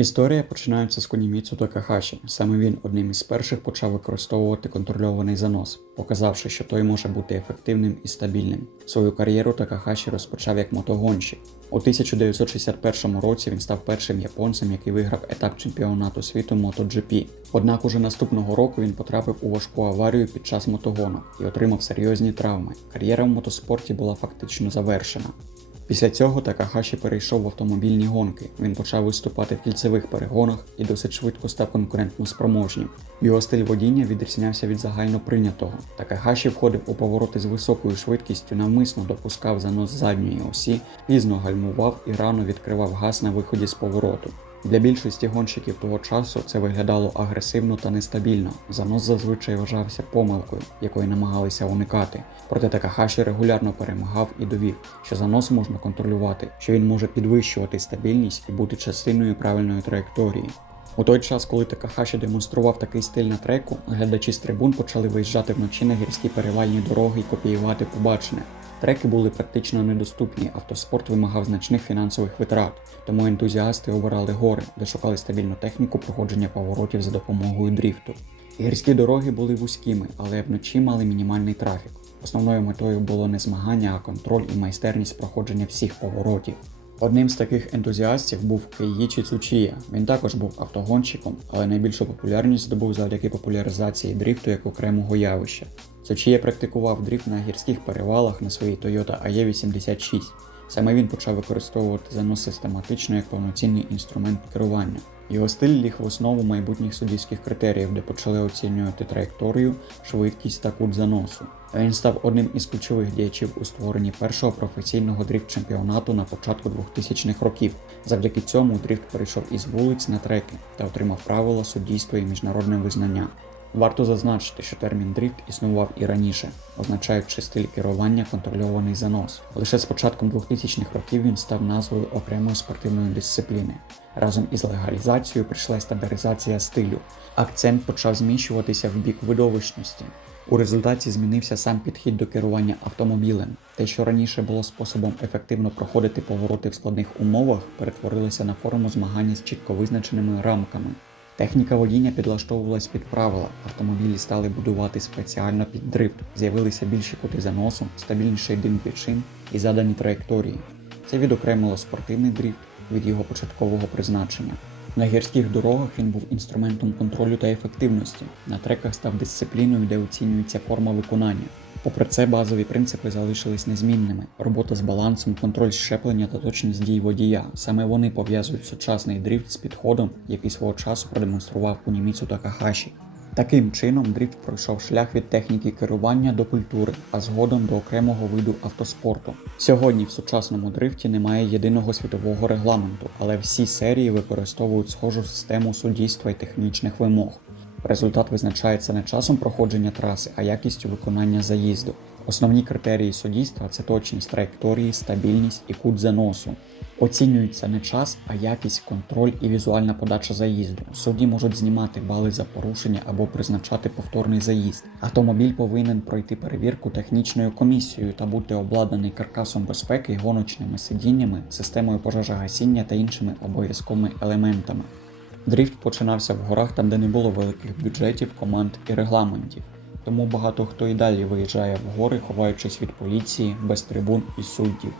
Історія починається з Коніміцу Такахаші. Саме він одним із перших почав використовувати контрольований занос, показавши, що той може бути ефективним і стабільним. Свою кар'єру Такахаші розпочав як мотогонщик. У 1961 році він став першим японцем, який виграв етап чемпіонату світу MotoGP. Однак уже наступного року він потрапив у важку аварію під час мотогонок і отримав серйозні травми. Кар'єра в мотоспорті була фактично завершена. Після цього Такахаші перейшов в автомобільні гонки. Він почав виступати в кільцевих перегонах і досить швидко став конкурентно спроможнім. Його стиль водіння відрізнявся від загально прийнятого. Такахаші входив у повороти з високою швидкістю, навмисно допускав занос задньої осі, пізно гальмував і рано відкривав газ на виході з повороту. Для більшості гонщиків того часу це виглядало агресивно та нестабільно. Занос зазвичай вважався помилкою, якої намагалися уникати. Проте Такахаші регулярно перемагав і довів, що занос можна контролювати, що він може підвищувати стабільність і бути частиною правильної траєкторії. У той час, коли Такахаші демонстрував такий стиль на треку, глядачі з трибун почали виїжджати вночі на гірські перевальні дороги і копіювати побачене. Треки були практично недоступні, автоспорт вимагав значних фінансових витрат, тому ентузіасти обирали гори, де шукали стабільну техніку проходження поворотів за допомогою дріфту. Гірські дороги були вузькими, але вночі мали мінімальний трафік. Основною метою було не змагання, а контроль і майстерність проходження всіх поворотів. Одним з таких ентузіастів був Кейічі Цучія. Він також був автогонщиком, але найбільшу популярність здобув завдяки популяризації дрифту як окремого явища. Цучія практикував дрифт на гірських перевалах на своїй Toyota AE86. Саме він почав використовувати занос систематично як повноцінний інструмент керування. Його стиль ліг в основу майбутніх суддівських критеріїв, де почали оцінювати траєкторію, швидкість та кут заносу. Він став одним із ключових діячів у створенні першого професійного дрифт-чемпіонату на початку 2000-х років. Завдяки цьому дрифт перейшов із вулиць на треки та отримав правила суддійства і міжнародне визнання. Варто зазначити, що термін дрифт існував і раніше, означаючи стиль керування контрольований занос. Лише з початком 2000-х років він став назвою окремої спортивної дисципліни. Разом із легалізацією прийшла й стандартизація стилю. Акцент почав зміщуватися в бік видовищності. У результаті змінився сам підхід до керування автомобілем. Те, що раніше було способом ефективно проходити повороти в складних умовах, перетворилося на форму змагання з чітко визначеними рамками. Техніка водіння підлаштовувалась під правила, автомобілі стали будувати спеціально під дрифт, з'явилися більші кути заносу, стабільніший дим під шин і задані траєкторії. Це відокремило спортивний дрифт від його початкового призначення. На гірських дорогах він був інструментом контролю та ефективності. На треках став дисципліною, де оцінюється форма виконання. Попри це, базові принципи залишились незмінними: робота з балансом, контроль щеплення та точність дій водія. Саме вони пов'язують сучасний дрифт з підходом, який свого часу продемонстрував Куніміцу Такахаші. Таким чином, дрифт пройшов шлях від техніки керування до культури, а згодом до окремого виду автоспорту. Сьогодні в сучасному дрифті немає єдиного світового регламенту, але всі серії використовують схожу систему суддівства і технічних вимог. Результат визначається не часом проходження траси, а якістю виконання заїзду. Основні критерії суддівства це точність траєкторії, стабільність і кут заносу. Оцінюється не час, а якість, контроль і візуальна подача заїзду. Судді можуть знімати бали за порушення або призначати повторний заїзд. Автомобіль повинен пройти перевірку технічною комісією та бути обладнаний каркасом безпеки, гоночними сидіннями, системою пожежогасіння та іншими обов'язковими елементами. Дрифт починався в горах там, де не було великих бюджетів, команд і регламентів. Тому багато хто і далі виїжджає в гори, ховаючись від поліції, без трибун і суддів.